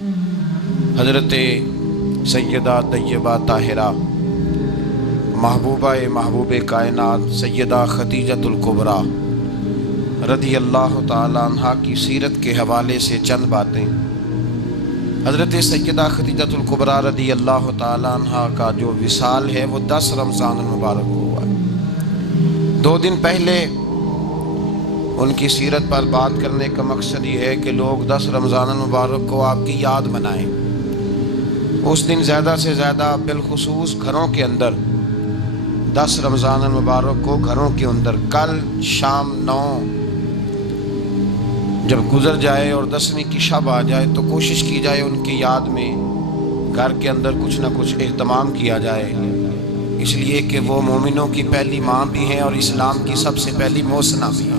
حضرت سیدہ طیبہ طاہرہ محبوب کائنات سیدہ خدیجۃ الکبریٰ رضی اللہ تعالیٰ عنہ کی سیرت کے حوالے سے چند باتیں۔ حضرت سیدہ خدیجۃ الکبریٰ رضی اللہ تعالیٰ عنہ کا جو وصال ہے وہ 10 رمضان المبارک کو ہوا ہے۔ 2 دن پہلے ان کی سیرت پر بات کرنے کا مقصد یہ ہے کہ لوگ 10 رمضان المبارک کو آپ کی یاد منائیں۔ اس دن زیادہ سے زیادہ بالخصوص گھروں کے اندر 10 رمضان المبارک کو گھروں کے اندر کل شام 9 جب گزر جائے اور 10ویں کی شب آ جائے تو کوشش کی جائے ان کی یاد میں گھر کے اندر کچھ نہ کچھ اہتمام کیا جائے، اس لیے کہ وہ مومنوں کی پہلی ماں بھی ہیں اور اسلام کی سب سے پہلی موسنا بھی ہے،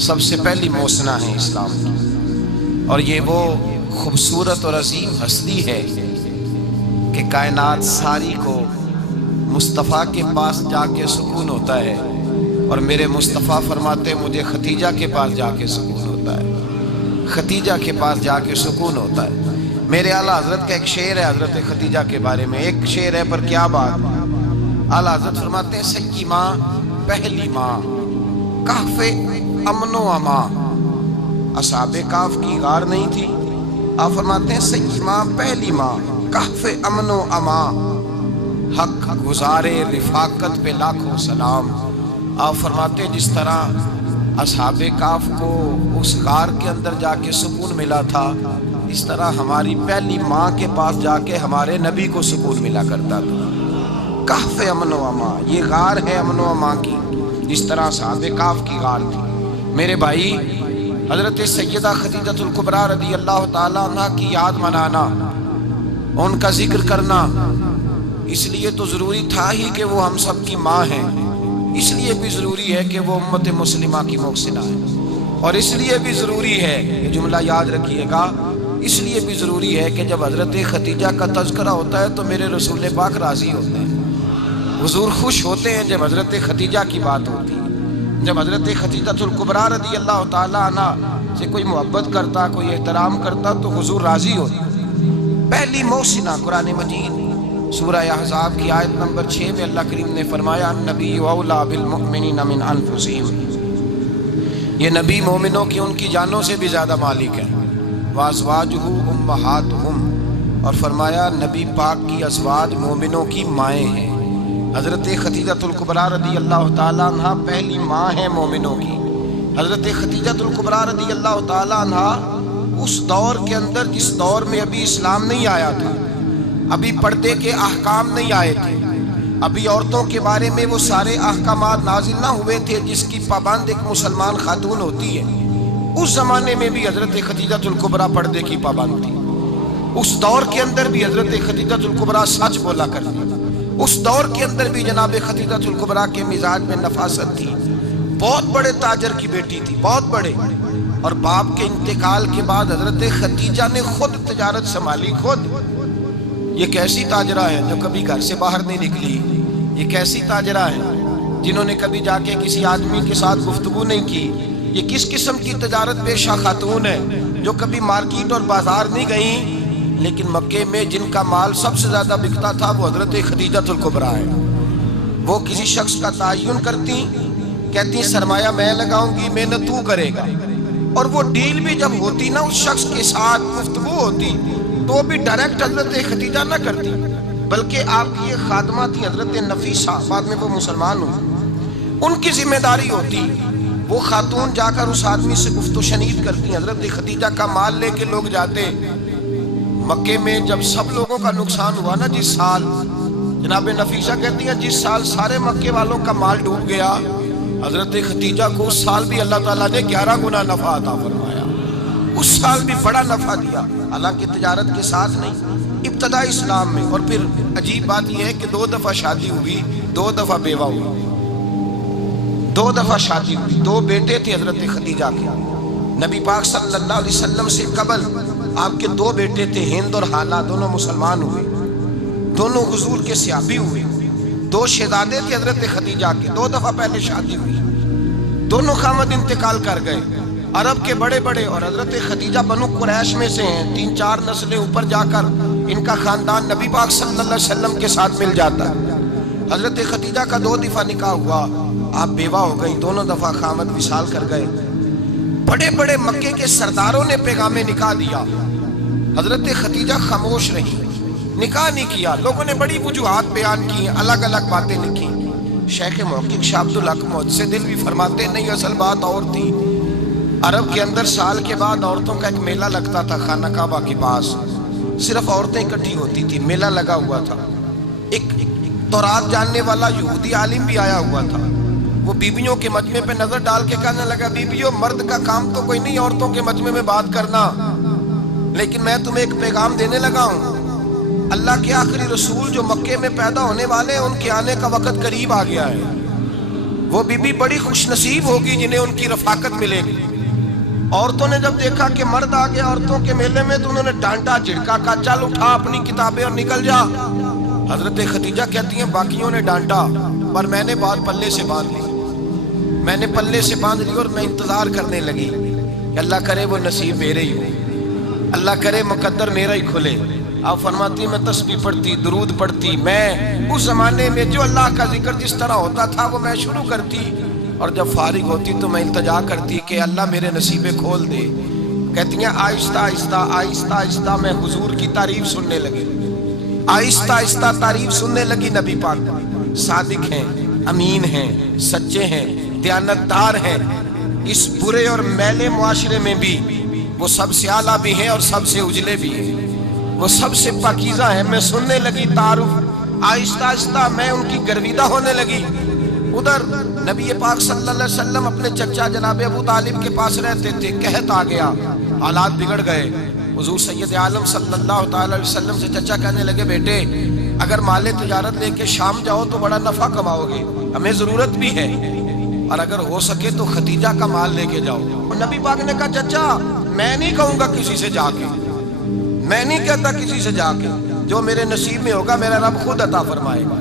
سب سے پہلی موسنا ہے اسلام کی۔ اور یہ وہ خوبصورت اور عظیم ہستی ہے کہ کائنات ساری کو مصطفیٰ کے پاس جا کے سکون ہوتا ہے، اور میرے مصطفیٰ فرماتے مجھے ختیجہ کے پاس جا کے سکون ہوتا ہے، ختیجہ کے پاس جا کے سکون ہوتا ہے۔ میرے اعلیٰ حضرت کا ایک شعر ہے حضرت ختیجہ کے بارے میں، ایک شعر ہے پر کیا بات۔ اعلیٰ حضرت فرماتے ہیں سچی ماں پہلی ماں کہف امن و امان۔ اصحاب کہف کی غار نہیں تھی، آپ فرماتے ہیں سچی ماں پہلی ماں کہف امن و امان، حق گزارے رفاقت پہ لاکھوں سلام۔ آپ فرماتے جس طرح اصحاب کہف کو اس غار کے اندر جا کے سکون ملا تھا، اس طرح ہماری پہلی ماں کے پاس جا کے ہمارے نبی کو سکون ملا کرتا تھا۔ کہف امن و امان، یہ غار ہے امن و امان کی، جس طرح اصحاب کہف کی غار تھی۔ میرے بھائی، حضرت سیدہ خدیجۃ الکبریٰ رضی اللہ تعالیٰ عنہ کی یاد منانا، ان کا ذکر کرنا، اس لیے تو ضروری تھا ہی کہ وہ ہم سب کی ماں ہیں، اس لیے بھی ضروری ہے کہ وہ امت مسلمہ کی محسنہ ہے، اور اس لیے بھی ضروری ہے، یہ جملہ یاد رکھیے گا، اس لیے بھی ضروری ہے کہ جب حضرت ختیجہ کا تذکرہ ہوتا ہے تو میرے رسول پاک راضی ہوتے ہیں، حضور خوش ہوتے ہیں جب حضرت ختیجہ کی بات ہوتی ہے۔ جب حضرت خدیجۃ الکبریٰ رضی اللہ تعالیٰ عنہ سے کوئی محبت کرتا، کوئی احترام کرتا تو حضور راضی ہوتے۔ پہلی محسنہ قرآن مجید سورہ احزاب کی آیت نمبر 6 میں اللہ کریم نے فرمایا النبی اولیٰ بالمؤمنین من انفسہم، یہ نبی مومنوں کی ان کی جانوں سے بھی زیادہ مالک ہے، وازواجہ امہاتہم، اور فرمایا نبی پاک کی ازواج مومنوں کی مائیں ہیں۔ حضرت خدیجۃ الکبریٰ رضی اللہ تعالیٰ عنہ پہلی ماں ہیں مومنوں کی۔ حضرت خدیجۃ الکبریٰ رضی اللہ تعالیٰ عنہ اس دور کے اندر جس دور میں ابھی اسلام نہیں آیا تھا، ابھی پردے کے احکام نہیں آئے تھے، ابھی عورتوں کے بارے میں وہ سارے احکامات نازل نہ ہوئے تھے جس کی پابند ایک مسلمان خاتون ہوتی ہے، اس زمانے میں بھی حضرت خدیجۃ الکبریٰ پردے کی پابند تھی۔ اس دور کے اندر بھی حضرت خدیجۃ الکبریٰ سچ بولا کرتی، اس دور کے اندر بھی جناب خدیجۃ الکبریٰ کے مزاج میں نفاست تھی۔ بہت بڑے تاجر کی بیٹی تھی، بہت بڑے، اور باپ کے انتقال کے بعد حضرت خدیجہ نے خود تجارت سنبھالی، خود۔ یہ کیسی تاجرہ ہے جو کبھی گھر سے باہر نہیں نکلی، یہ کیسی تاجرہ ہے جنہوں نے کبھی جا کے کسی آدمی کے ساتھ گفتگو نہیں کی، یہ کس قسم کی تجارت پیشہ خاتون ہے جو کبھی مارکیٹ اور بازار نہیں گئیں، لیکن مکے میں جن کا مال سب سے زیادہ بکتا تھا وہ حضرت خدیجۃ الکبریٰ ہے۔ وہ کسی شخص کا تعین کرتی، کہتی سرمایہ میں لگاؤں گی، محنت تو کرے گا، اور وہ ڈیل بھی جب ہوتی نا اس شخص کے ساتھ گفتگو ہوتی تو بھی ڈائریکٹ حضرت خدیجہ نہ کرتی، بلکہ آپ کی یہ خادمہ تھی حضرت نفیسہ، بعد میں وہ مسلمان ہوئی، ان کی ذمہ داری ہوتی، وہ خاتون جا کر اس آدمی سے گفت و شنید کرتی۔ حضرت خدیجہ کا مال لے کے لوگ جاتے مکے میں، جب سب لوگوں کا نقصان ہوا نا جس سال، جناب نفیسہ کہتی ہیں جس سال سارے مکے والوں کا مال ڈوب گیا، حضرت خدیجہ کو اس سال بھی اللہ تعالیٰ نے 11 گنا نفع عطا فرمایا، اس سال بھی بڑا نفع دیا، حالانکہ تجارت کے ساتھ نہیں، ابتدا اسلام میں۔ اور پھر عجیب بات یہ ہے کہ 2 دفعہ شادی ہوئی، 2 دفعہ بیوہ ہوئی، 2 دفعہ شادی ہوئی، 2 بیٹے تھے حضرت خدیجہ کے۔ نبی پاک صلی اللہ علیہ وسلم سے قبل آپ کے 2 بیٹے تھے، ہند اور حالہ، دونوں مسلمان ہوئے، دونوں حضور کے صحابی ہوئے۔ 2 شہزادے تھے حضرت خدیجہ کے، 2 دفعہ پہلے شادی ہوئی، دونوں خامد انتقال کر گئے۔ عرب کے بڑے بڑے، اور حضرت خدیجہ بنو قریش میں سے ہیں، 3-4 نسلیں اوپر جا کر ان کا خاندان نبی پاک صلی اللہ علیہ وسلم کے ساتھ مل جاتا ہے۔ حضرت خدیجہ کا 2 دفعہ نکاح ہوا، آپ بیوہ ہو گئی، دونوں دفعہ خامد وصال کر گئے۔ بڑے بڑے مکے کے سرداروں نے پیغام نکاح دیا، حضرت خدیجہ خاموش رہی، نکاح نہیں کیا۔ لوگوں نے بڑی وجوہات بیان کی، الگ الگ باتیں لکھی۔ شیخ محقق شاہ عبدالحق محدث دل بھی فرماتے نہیں، اصل بات اور تھی۔ عرب کے اندر سال کے بعد عورتوں کا ایک میلہ لگتا تھا خانہ کعبہ کے پاس، صرف عورتیں اکٹھی ہوتی تھی، میلہ لگا ہوا تھا۔ ایک تورات جاننے والا یہودی عالم بھی آیا ہوا تھا، وہ بیویوں کے مجمع پہ نظر ڈال کے کہنے لگا، بیویوں مرد کا کام تو کوئی نہیں عورتوں کے مجمع میں بات کرنا، لیکن میں تمہیں ایک پیغام دینے لگا ہوں۔ اللہ کے آخری رسول جو مکے میں پیدا ہونے والے ہیں، ان کے آنے کا وقت قریب آ گیا ہے۔ وہ بیوی بڑی خوش نصیب ہوگی جنہیں ان کی رفاقت ملے گی۔ عورتوں نے جب دیکھا کہ مرد آ گیا عورتوں کے میلے میں، تو انہوں نے ڈانٹا جھڑکا، کہا چل اٹھا اپنی کتابیں اور نکل جا۔ حضرت خدیجہ کہتی ہیں باقیوں نے ڈانٹا، پر میں نے بات پلے سے باندھ لی، میں نے پلے سے باندھ لی، اور میں انتظار کرنے لگی کہ اللہ کرے وہ نصیب میرے ہی ہو، اللہ کرے مقدر میرا ہی کھلے۔ آپ فرماتی میں تسبیح پڑھتی، درود پڑھتی، میں اس زمانے میں جو اللہ کا ذکر جس طرح ہوتا تھا وہ میں شروع کرتی، اور جب فارغ ہوتی تو میں التجا کرتی کہ اللہ میرے نصیبیں کھول دے۔ کہتی ہیں آہستہ آہستہ آہستہ آہستہ میں حضور کی تعریف سننے لگی، آہستہ آہستہ تعریف سننے لگی۔ نبی پاک صادق ہیں، امین ہیں، سچے ہیں، دیانتدار ہیں، اس برے اور میلے معاشرے میں بھی وہ سب سے اعلیٰ بھی ہیں اور سب سے اجلے بھی ہیں، وہ سب سے پاکیزہ ہیں۔ میں سننے لگی تعارف، آہستہ آہستہ میں ان کی گرویدہ ہونے لگی۔ ادھر نبی پاک صلی اللہ علیہ وسلم اپنے چچا جناب ابو طالب کے پاس رہتے تھے، قحط آ گیا، حالات بگڑ گئے۔ حضور سید عالم صلی اللہ تعالی علیہ وسلم سے چچا کہنے لگے، بیٹے اگر مال تجارت لے کے شام جاؤ تو بڑا نفع کماؤ گے، ہمیں ضرورت بھی ہے، اور اگر ہو سکے تو خدیجہ کا مال لے کے جاؤ۔ اور نبی پاک نے کہا چچا میں نہیں کہوں گا کسی سے جا کے، میں نہیں کہتا کسی سے جا کے، جو میرے نصیب میں ہوگا میرا رب خود عطا فرمائے گا،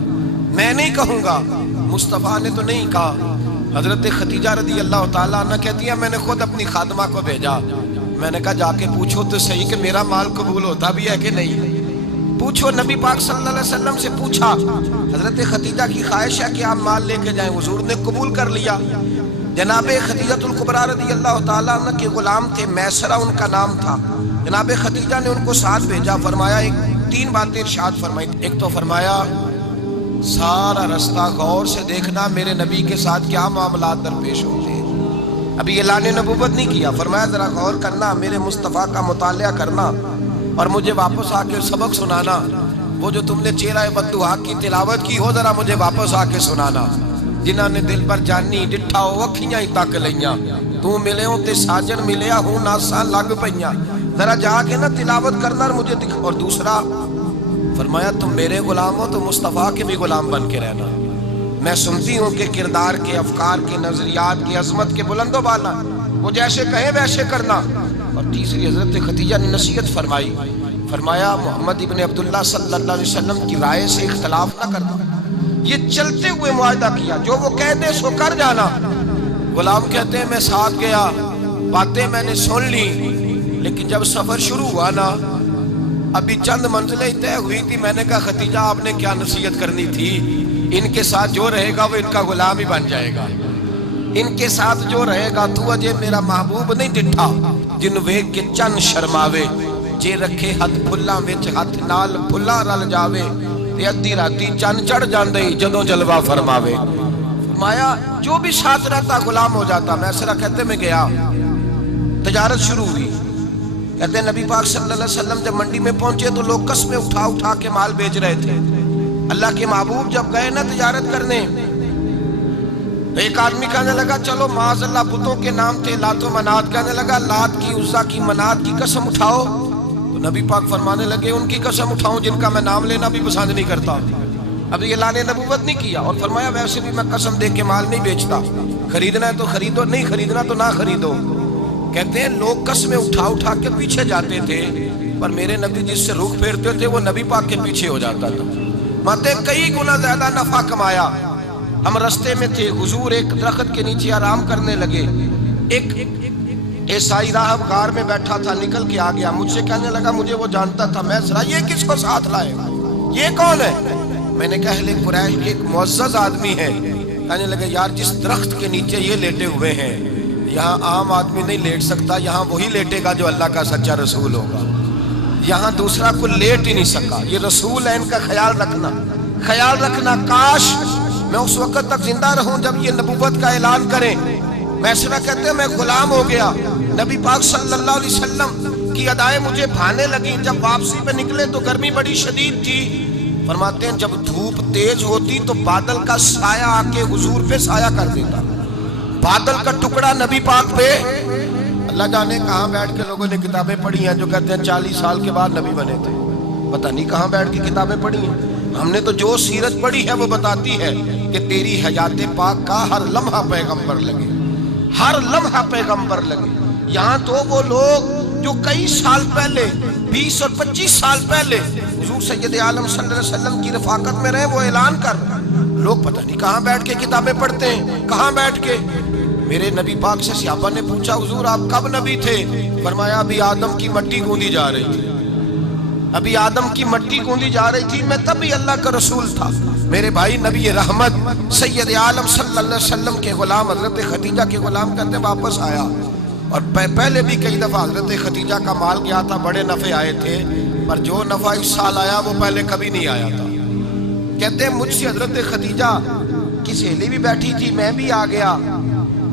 میں نہیں کہوں گا۔ مصطفیٰ نے تو نہیں کہا۔ حضرت خدیجہ رضی اللہ تعالیٰ عنہ کہتی ہے میں نے خود اپنی خادمہ کو بھیجا، میں نے کہا جا کے پوچھو تو صحیح کہ میرا مال قبول ہوتا بھی ہے کہ نہیں، پوچھو۔ نبی پاک صلی اللہ علیہ وسلم سے پوچھا، حضرت خدیجہ کی خواہش ہے کہ آپ مال لے کے جائیں، حضور نے قبول کر لیا۔ جناب خدیجہ الکبریٰ رضی اللہ تعالیٰ عنہ کے غلام تھے، میسرہ ان کا نام تھا۔ جناب خدیجہ نے ان کو ساتھ بھیجا، فرمایا 3 باتیں ارشاد فرمائی۔ ایک تو فرمایا سارا رستہ غور سے دیکھنا میرے نبی کے ساتھ کیا معاملات درپیش ہوتے ہیں، ابھی اعلان نبوت نہیں کیا، فرمایا ذرا غور کرنا، میرے مصطفیٰ کا مطالعہ کرنا، اور مجھے واپس آ کے سبق سنانا، وہ جو تم نے چہرہ بددعا کی تلاوت کی ہو ذرا مجھے واپس آ کے سنانا۔ جنہاں نے دل پر جانی ڈٹھا ہو اکھیاں ہی تک لئیاں، تو ملے ہوں تے ساجن ملیا ہوں ناساں لگ پئیاں، ذرا جا کے نا تلاوت کرنا اور مجھے دکھ۔ اور دوسرا فرمایا تم میرے غلام ہو تو مصطفیٰ کے بھی غلام بن کے رہنا، میں سنتی ہوں کہ کردار کے، افکار کے، نظریات کی، عظمت کے بلند و بالا، وہ جیسے کہیں ویسے کرنا۔ اور تیسری حضرت خدیجہ نے نصیحت فرمائی، فرمایا محمد ابن عبداللہ صلی اللہ علیہ وسلم کی رائے سے اختلاف نہ کرنا، یہ چلتے ہوئے معاہدہ کیا، جو وہ کہہ دے سو کر جانا۔ غلام کہتے ہیں میں ساتھ گیا، باتیں میں نے سن لی، لیکن جب سفر شروع ہوا نا ابھی چند منزلیں طے ہوئی تھی، میں نے کہا خدیجہ آپ نے کیا نصیحت کرنی تھی، ان کے ساتھ جو رہے گا وہ ان کا غلام ہی بن جائے گا، ان کے ساتھ جو رہے گا تو اجے میرا محبوب نہیں ڈٹھا جن ویگ کے چن شرماوے، جے رکھے ہاتھ پھلاں وچ ہاتھ نال پھلا رل جاوے، تے ادھی راتی چن چڑھ جاندے جدوں جلوہ فرماوے۔ فرمایا جو بھی ساتھ رہتا غلام ہو جاتا۔ میسرہ کہتے میں گیا، تجارت شروع ہوئی، کہتے ہیں نبی پاک صلی اللہ علیہ وسلم جب منڈی میں پہنچے تو لوگ قسمیں اٹھا اٹھا کے مال بیچ رہے تھے۔ اللہ کے محبوب جب گئے نا تجارت کرنے، ایک آدمی کہنے لگا چلو معاذ اللہ بتوں کے نام تھے لات و منات، کہنے لگا لات کی، عزا کی، منات کی قسم اٹھاؤ، تو نبی پاک فرمانے لگے ان کی قسم اٹھاؤں جن کا میں نام لینا بھی پسند نہیں کرتا۔ ابھی اعلان نبوت نہیں کیا، اور فرمایا ویسے بھی میں قسم دے کے مال نہیں بیچتا، خریدنا ہے تو خریدو، نہیں خریدنا تو نہ خریدو۔ کہتے ہیں لوگ قسمیں اٹھا اٹھا کے پیچھے جاتے تھے، پر میرے نبی جس سے رخ پھیرتے تھے وہ نبی پاک کے پیچھے ہو جاتا تھا۔ ماتے کئی گنا زیادہ نفع کمایا۔ ہم رستے میں تھے، حضور ایک درخت کے نیچے آرام کرنے لگے، ایک عیسائی راہب غار میں بیٹھا تھا، نکل کے آ گیا، مجھ سے کہنے لگا مجھے وہ جانتا تھا، میں ذرا یہ کس کو ساتھ لائے گا، یہ کون ہے؟ میں نے کہا اہل قریش کے ایک معزز آدمی ہے۔ کہنے لگے یار جس درخت کے نیچے یہ لیٹے ہوئے ہیں یہاں عام آدمی نہیں لیٹ سکتا، یہاں وہی لیٹے گا جو اللہ کا سچا رسول ہوگا، یہاں دوسرا کوئی لیٹ ہی نہیں سکا، یہ رسول ہے، ان کا خیال رکھنا۔ کاش میں اس وقت تک زندہ رہوں جب یہ نبوت کا اعلان کریں۔ میں اس طرح کہتے ہیں میں غلام ہو گیا، نبی پاک صلی اللہ علیہ وسلم کی ادائیں مجھے بھانے لگیں۔ جب واپسی پہ نکلے تو گرمی بڑی شدید تھی، فرماتے ہیں جب دھوپ تیز ہوتی تو بادل کا سایہ آ کے حضور پہ سایہ کر دیتا، بادل کا ٹکڑا نبی پاک پہ۔ اللہ جانے کہاں بیٹھ کے لوگوں نے کتابیں پڑھی ہیں جو کہتے ہیں 40 سال کے بعد نبی بنے تھے، پتہ نہیں کہاں بیٹھ کے کتابیں پڑھی ہیں۔ ہم نے تو جو سیرت پڑھی ہے وہ بتاتی ہے کہ تیری حیات پاک کا ہر لمحہ پیغمبر لگے، ہر لمحہ پیغمبر لگے۔ یہاں تو وہ لوگ جو کئی سال پہلے 20 اور 25 سال پہلے حضور سید عالم صلی اللہ علیہ وسلم کی رفاقت میں رہے وہ اعلان کر رہے ہیں، لوگ پتہ نہیں کہاں بیٹھ کے کتابیں پڑھتے ہیں، کہاں بیٹھ کے۔ میرے نبی پاک سے صحابہ نے پوچھا حضور آپ کب نبی تھے؟ فرمایا ابھی آدم کی مٹی گوندی جا رہی تھی، ابھی آدم کی مٹی گوندی جا رہی تھی، میں تب بھی اللہ کا رسول تھا۔ میرے بھائی نبی رحمت سید عالم صلی اللہ علیہ وسلم کے غلام حضرت خدیجہ کے غلام کہتے واپس آیا، اور پہلے بھی کئی دفعہ حضرت خدیجہ کا مال گیا تھا، بڑے نفع آئے تھے، پر جو نفع اس سال آیا وہ پہلے کبھی نہیں آیا تھا۔ کہتے ہیں مجھ سے حضرت خدیجہ کی سہیلی بھی بیٹھی تھی، میں بھی آ گیا،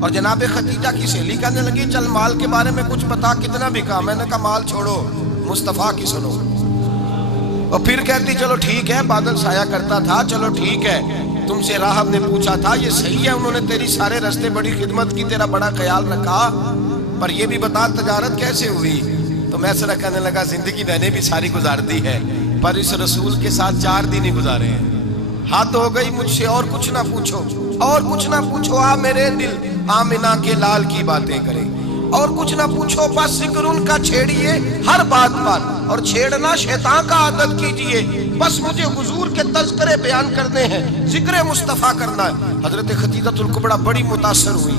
اور جناب خدیجہ کی سہیلی کہنے لگی چل مال کے بارے میں کچھ بتا، کتنا بکا؟ میں نے کہا مال چھوڑو مصطفیٰ کی سنو۔ اور پھر کہتی چلو ٹھیک ہے، بادل سایہ کرتا تھا، چلو ٹھیک ہے، تم سے راہب نے پوچھا تھا یہ صحیح ہے، انہوں نے تیری سارے رستے بڑی خدمت کی، تیرا بڑا خیال رکھا، پر یہ بھی بتا تجارت کیسے ہوئی؟ تو میں ایسا کہنے لگا زندگی میں نے بھی ساری گزار دی ہے، پر اس رسول کے ساتھ 4 دن ہی گزارے ہیں، حد ہو گئی مجھ سے، اور کچھ نہ پوچھو، اور کچھ نہ پوچھو، آ میرے دل آمنہ کے لال کی باتیں کرے، اور کچھ نہ پوچھو، بس ذکر ان کا چھیڑیے ہر بات پر، اور چھیڑنا شیطان کا عادت کیجئے، بس مجھے حضور کے تذکرے بیان کرنے ہیں، ذکر مصطفیٰ کرنا ہے۔ حضرت خدیجہ الکبریٰ بڑی متاثر ہوئی،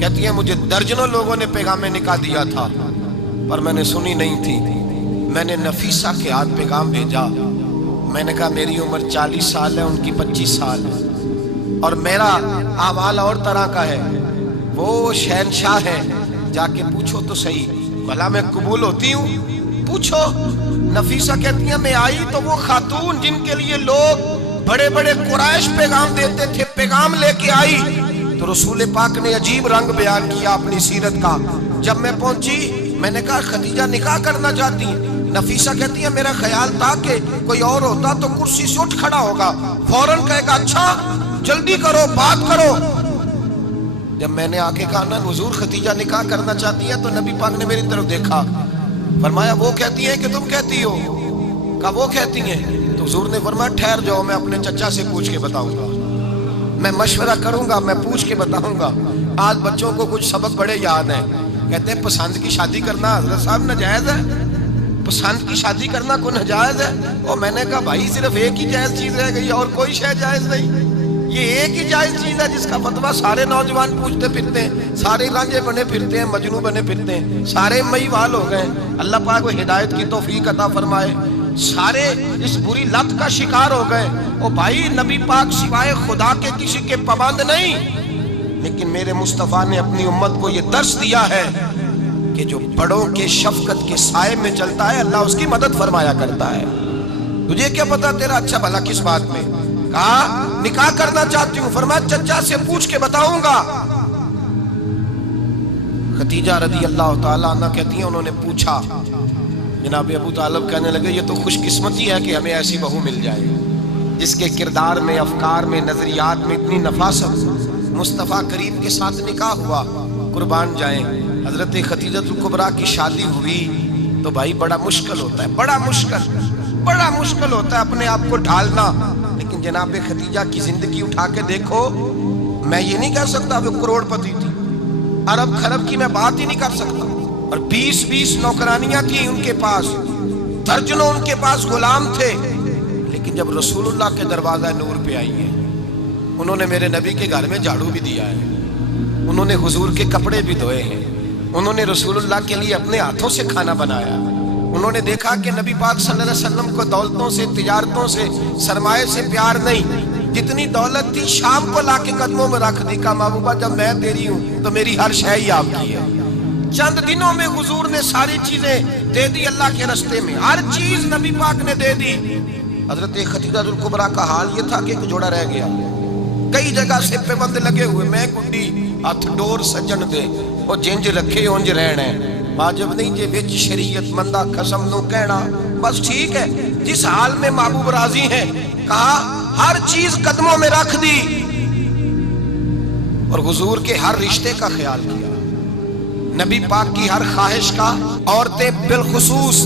کہتی ہیں مجھے درجنوں لوگوں نے پیغام نکاح دیا تھا پر میں نے سنی نہیں تھی، میں نے نفیسہ کے ہاتھ پیغام بھیجا، میں نے کہا میری عمر 40 سال ہے، ان کی 25 سال ہے، اور میرا اعمال اور طرح کا ہے، وہ شہنشاہ ہے، جا کے پوچھو تو صحیح، بھلا میں قبول ہوتی ہوں؟ پوچھو۔ نفیسہ کہتی ہیں میں آئی تو وہ خاتون جن کے لیے لوگ بڑے بڑے قریش پیغام دیتے تھے، پیغام لے کے آئی، تو رسول پاک نے عجیب رنگ بیان کیا اپنی سیرت کا۔ جب میں پہنچی میں نے کہا خدیجہ نکاح کرنا چاہتی ہیں؟ نفیسہ کہتی ہے میرا خیال تھا کہ کوئی اور ہوتا تو کرسی سے اٹھ کھڑا ہوگا، فوراً کہے گا اچھا جلدی کرو بات کرو۔ جب میں نے آگے کہا نا حضور خدیجہ نکاح کرنا چاہتی ہے، تو نبی پاک نے میری طرف دیکھا، فرمایا وہ کہتی ہیں کہ تم کہتی ہو؟ کہا وہ کہتی ہیں۔ تو حضور نے فرمایا ٹھہر جاؤ، میں اپنے چچا سے پوچھ کے بتاؤں گا، میں مشورہ کروں گا، میں پوچھ کے بتاؤں گا۔ آج بچوں کو کچھ سبق بڑے یاد ہیں، کہتے ہیں پسند کی شادی کرنا حضرت صاحب ناجائز ہے، پسند کی شادی کرنا کوئی ناجائز ہے؟ اور میں نے کہا بھائی صرف ایک ہی جائز چیز رہ گئی، اور کوئی شے جائز نہیں، یہ ایک ہی جائز چیز ہے جس کا فتویٰ سارے نوجوان پوچھتے پھرتے ہیں، سارے رانجے بنے پھرتے ہیں، مجنوں بنے پھرتے ہیں، سارے میوال ہو گئے۔ اللہ پاک کو ہدایت کی توفیق عطا فرمائے، سارے اس بری لت کا شکار ہو گئے۔ او بھائی نبی پاک سوائے خدا کے کسی کے پابند نہیں، لیکن میرے مصطفیٰ نے اپنی امت کو یہ درس دیا ہے کہ جو بڑوں کے شفقت کے سائے میں چلتا ہے اللہ اس کی مدد فرمایا کرتا ہے۔ تجھے کیا پتا تیرا اچھا بھلا کس بات میں؟ کہا نکاح کرنا چاہتی ہوں، فرمایا چچا سے پوچھ کے بتاؤں گا۔ خدیجہ رضی اللہ تعالیٰ عنہ کہتی ہیں انہوں نے پوچھا، جناب ابو طالب کہنے لگے یہ تو خوش قسمتی ہے کہ ہمیں ایسی بہو مل جائے جس کے کردار میں، افکار میں، نظریات میں اتنی نفاست۔ مصطفیٰ کریم کے ساتھ نکاح ہوا، قربان جائیں۔ حضرت خدیجہ الکبریٰ کی شادی ہوئی تو بھائی بڑا مشکل ہوتا ہے، بڑا مشکل ہوتا ہے اپنے آپ کو ڈھالنا، لیکن جناب خدیجہ کی زندگی اٹھا کے دیکھو، میں یہ نہیں کہہ سکتا وہ کروڑ پتی تھی، ارب خرب کی میں بات ہی نہیں کر سکتا، اور 20 نوکرانیاں تھیں ان کے پاس، درجنوں ان کے پاس غلام تھے، لیکن جب رسول اللہ کے دروازہ نور پہ آئی ہیں، انہوں نے میرے نبی کے گھر میں جھاڑو بھی دیا ہے، انہوں نے حضور کے کپڑے بھی دھوئے ہیں، انہوں نے رسول اللہ کے لیے اپنے ہاتھوں سے کھانا بنایا. انہوں نے دیکھا کہ نبی پاک صلی اللہ علیہ وسلم کو دولتوں سے، تجارتوں سے، سرمایے سے پیار نہیں. جتنی دولت تھی شام کو لا کے قدموں میں رکھ دی. کہا محبوبہ جب میں تیری ہوں تو میری ہر شے ہی آپ کی ہے. چند دنوں میں حضور نے ساری چیزیں دے دی اللہ کے رستے میں. ہر چیز نبی پاک نے دے دی. حضرت خدیجہ الکبریٰ کا حال یہ تھا کہ ایک جوڑا رہ گیا. کئی جگہ سے پابند لگے ہوئے، میں گڈی ہاتھ ڈور سجن دے وہ جنج رکھے اونج رہنا ہے. واجب نہیں جے وچ شریعت مندہ قسم نو کہنا. بس ٹھیک ہے، جس حال میں محبوب راضی ہیں. کہا ہر چیز قدموں میں رکھ دی اور حضور کے ہر رشتے کا خیال کیا. نبی پاک کی ہر خواہش کا. عورتیں بالخصوص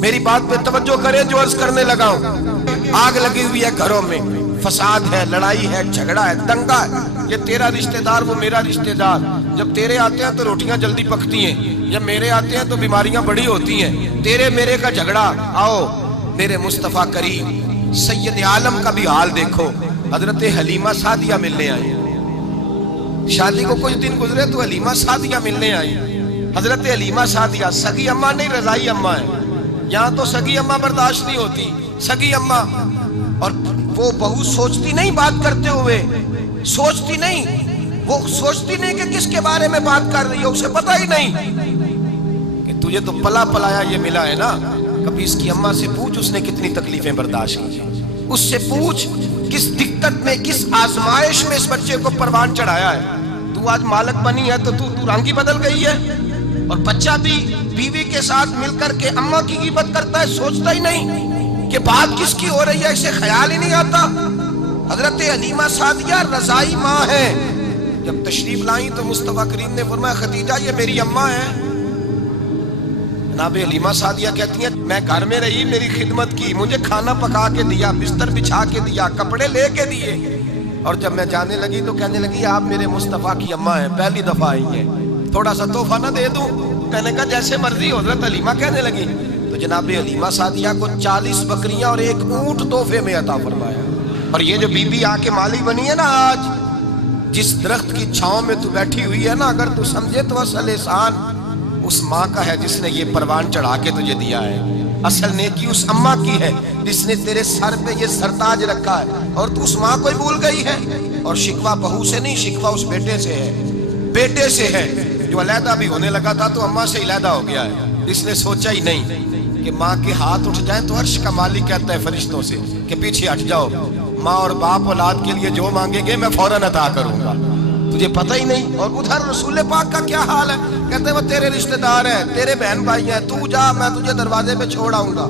میری بات پہ توجہ کریں جو عرض کرنے لگا ہوں. آگ لگی ہوئی ہے گھروں میں، فساد ہے، لڑائی ہے، جھگڑا ہے، دنگا ہے. یہ تیرا رشتہ دار وہ میرا رشتہ دار. جب تیرے آتے ہیں تو روٹیاں جلدی پکتی ہیں، جب میرے آتے ہیں تو بیماریاں بڑی ہوتی ہیں. تیرے میرے کا جھگڑا. آؤ میرے مصطفیٰ کریم سید عالم کا بھی حال دیکھو. حضرت حلیمہ سعدیہ ملنے آئی. شادی کو کچھ دن گزرے تو حلیمہ سعدیہ ملنے آئی. حضرت حلیمہ سعدیہ سگی اماں نہیں، رضائی اماں ہے. یہاں تو سگی اماں برداشت نہیں ہوتی. سگی اماں اور وہ بہو سوچتی نہیں بات کرتے ہوئے، سوچتی نہیں. وہ سوچتی نہیں کہ کس کے بارے میں بات کر رہی ہے. اسے پتہ ہی نہیں کہ تجھے تو پلا پلایا یہ ملا ہے نا. کبھی اس کی اماں سے پوچھ اس نے کتنی تکلیفیں برداشت کی. اس سے پوچھ کس دقت میں، کس آزمائش میں اس بچے کو پروان چڑھایا ہے. تو آج مالک بنی ہے تو رنگ ہی بدل گئی ہے. اور بچہ بھی بیوی کے ساتھ مل کر کے اماں کی غیبت کرتا ہے، سوچتا ہی نہیں کہ بات کس کی ہو رہی ہے، اسے خیال ہی نہیں آتا. حضرت حلیمہ سعدیہ رضائی ماں ہے. جب تشریف لائیں تو مصطفیٰ کریم نے فرمایا خدیجہ یہ میری اماں ہے. جناب حلیمہ سعدیہ کہتی ہیں میں گھر میں رہی، میری خدمت کی، مجھے کھانا پکا کے دیا، بستر بچھا کے دیا، کپڑے لے کے دیے. اور جب میں جانے لگی تو کہنے لگی آپ میرے مصطفیٰ کی اماں ہیں، پہلی دفعہ آئی ہیں، تھوڑا سا تحفہ نہ دے دوں؟ میں نے کہا جیسے مرضی. حضرت حلیمہ کہنے لگی. تو جناب حلیمہ سعدیہ کو 40 بکریاں اور 1 اونٹ تحفے میں عطا فرمایا. اور یہ جو بی بی آ کے مالی بنی ہے نا آج، جس درخت کی چھاؤں میں تو بیٹھی ہوئی ہے نا، اگر تو سمجھے تو اصل احسان اس ماں کا ہے جس نے یہ پروان چڑھا کے تجھے دیا ہے. اصل نیکی اس اماں کی ہے جس نے تیرے سر پہ یہ سرتاج رکھا ہے. اور تو اس ماں کو ہی بھول گئی ہے. اور شکوہ بہو سے نہیں، شکوہ اس بیٹے سے ہے، بیٹے سے ہے جو علیحدہ بھی ہونے لگا تھا تو اماں سے علیحدہ ہو گیا ہے. اس نے سوچا ہی نہیں کہ ماں کے ہاتھ اٹھ جائیں تو عرش کا مالک کہتا ہے فرشتوں سے کہ پیچھے ہٹ جاؤ. ماں اور باپ اولاد کے لیے جو مانگیں گے میں فوراً عطا کروں گا. تجھے پتہ ہی نہیں. اور ادھر رسول پاک کا کیا حال ہے؟ کہتے ہیں وہ تیرے رشتہ دار ہیں، تیرے بہن بھائی ہیں، تو جا میں تجھے دروازے پہ چھوڑ آؤں گا.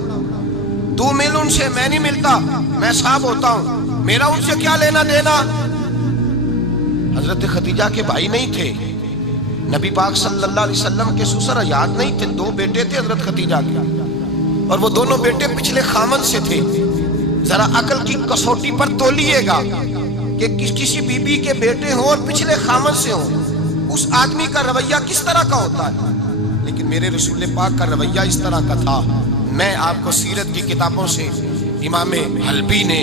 تو مل ان سے، میں نہیں ملتا، میں صاحب ہوتا ہوں، میرا ان سے کیا لینا دینا. حضرت خدیجہ کے بھائی نہیں تھے، نبی پاک صلی اللہ علیہ وسلم کے سسر یاد نہیں تھے. 2 بیٹے تھے حضرت خدیجہ کے، اور وہ دونوں بیٹے پچھلے خامن سے تھے. ذرا عقل کی کسوٹی پر تولیے گا کہ کسی بی بی کے بیٹے ہوں اور پچھلے خامن سے ہوں، اس آدمی کا رویہ کس طرح کا ہوتا ہے. لیکن میرے رسول پاک کا رویہ اس طرح کا تھا. میں آپ کو سیرت کی کتابوں سے امام حلبی نے،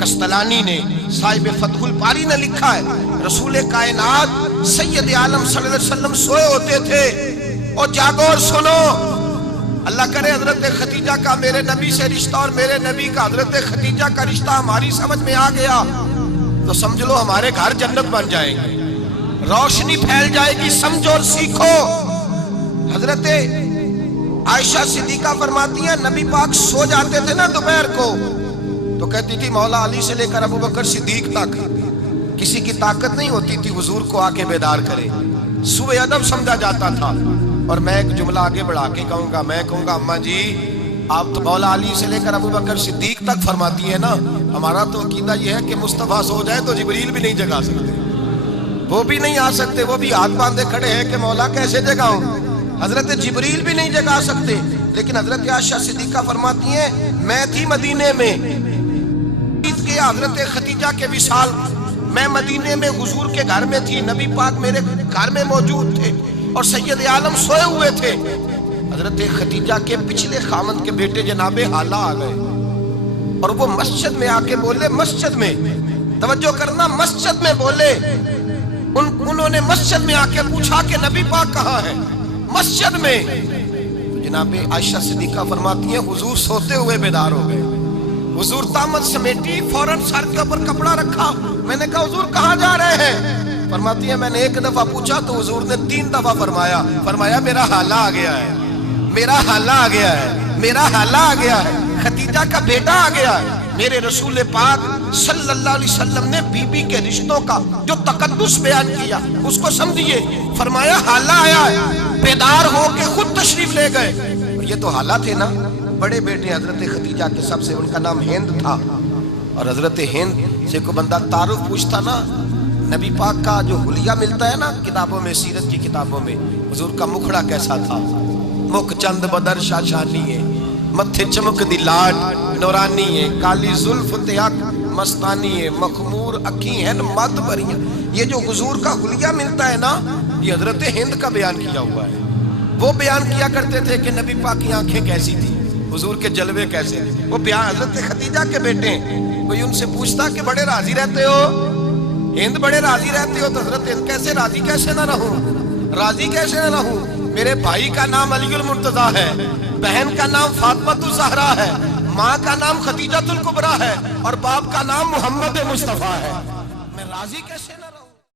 کستلانی نے، صاحب فتح الباری نے لکھا ہے رسول کائنات سید عالم صلی اللہ علیہ وسلم سوئے ہوتے تھے. اور جاگو اور سنو، اللہ کرے حضرت خدیجہ کا میرے نبی سے رشتہ اور میرے نبی کا حضرت خدیجہ کا رشتہ ہماری سمجھ میں آ گیا تو سمجھ لو ہمارے گھر جنت بن جائیں گے، روشنی پھیل جائے گی. سمجھو اور سیکھو. حضرت عائشہ صدیقہ فرماتی ہیں نبی پاک سو جاتے تھے نا دوپہر کو تو کہتی تھی مولا علی سے لے کر ابو بکر صدیق تک کسی کی طاقت نہیں ہوتی تھی حضور کو آ کے بیدار کرے. سوء ادب سمجھا جاتا تھا. اور میں ایک جملہ آگے بڑھا کے کہوں گا، میں کہوں گا اماں جی آپ تو مولا علی سے لے کر ابو بکر صدیق تک فرماتی ہے نا، ہمارا تو عقیدہ یہ ہے کہ مصطفیٰ سو جائے تو جبریل بھی نہیں جگا سکتے، وہ بھی نہیں آ سکتے، وہ بھی ہاتھ باندھے کھڑے ہیں کہ مولا کیسے جگاؤں. حضرت جبریل بھی نہیں جگا سکتے. لیکن حضرت عائشہ صدیقہ فرماتی ہیں میں تھی مدینے میں کہ حضرت خدیجہ کے وصال، میں مدینے میں حضور کے گھر میں تھی، نبی پاک میرے گھر میں موجود تھے اور سید عالم سوئے ہوئے تھے. حضرت خدیجہ کے پچھلے خامند کے بیٹے جناب حالہ آ گئے اور وہ مسجد میں آ کے بولے، مسجد میں توجہ کرنا، مسجد میں بولے. انہوں نے مسجد میں آ کے پوچھا کہ نبی پاک کہاں ہے. مسجد میں. تو جناب عائشہ صدیقہ فرماتی ہیں حضور سوتے ہوئے بیدار ہو گئے. حضور طامت سمیٹی، فوراً سر کے اوپر کپڑا رکھا. میں نے کہا حضور کہاں جا رہے ہیں؟ فرماتی ہے میں نے ایک دفعہ پوچھا تو حضور نے 3 دفعہ فرمایا میرا حالہ آ گیا ہے، میرا حالہ آ گیا ہے، میرا حالہ آ گیا ہے، خدیجہ کا بیٹا آ گیا ہے. میرے رسول پاک صلی اللہ علیہ وسلم نے بی بی کے رشتوں کا جو تقدس بیان کیا اس کو سمجھیے. فرمایا حالہ آیا ہے، بیدار ہو کے خود تشریف لے گئے. یہ تو حالہ تھے نا. بڑے بیٹے حضرت خدیجہ کے سب سے، ان کا نام ہند تھا. اور حضرت ہند سے کوئی بندہ تعارف پوچھتا نا، نبی پاک کا جو حلیہ ملتا ہے نا کتابوں میں، سیرت کی کتابوں میں، حضور کا مکھڑا کیسا تھا. مکھ چند بدر شاشانی ہے، متھے چمک دی لاٹ نورانی ہے، کالی زلف تیاک مستانی ہے، مخمور اکھی ہیں مد بریاں. یہ جو حضور کا حلیہ ملتا ہے نا، یہ حضرت ہند کا بیان کیا ہوا ہے. وہ بیان کیا کرتے تھے کہ نبی پاک کی آنکھیں کیسی تھی، حضور کے جلوے کیسے تھے. وہ بیان حضرت خدیجہ کے بیٹے ہیں. کوئی ان سے پوچھتا کہ بڑے راضی رہتے ہو ہند، بڑے راضی رہتے ہو؟ تو حضرت ہند کیسے راضی کیسے نہ رہوں، راضی کیسے نہ رہوں. میرے بھائی کا نام علی المرتضیٰ ہے، بہن کا نام فاطمۃ الزہرا ہے، ماں کا نام خدیجہ الکبریٰ ہے، اور باپ کا نام محمد مصطفیٰ ہے. میں راضی کیسے نہ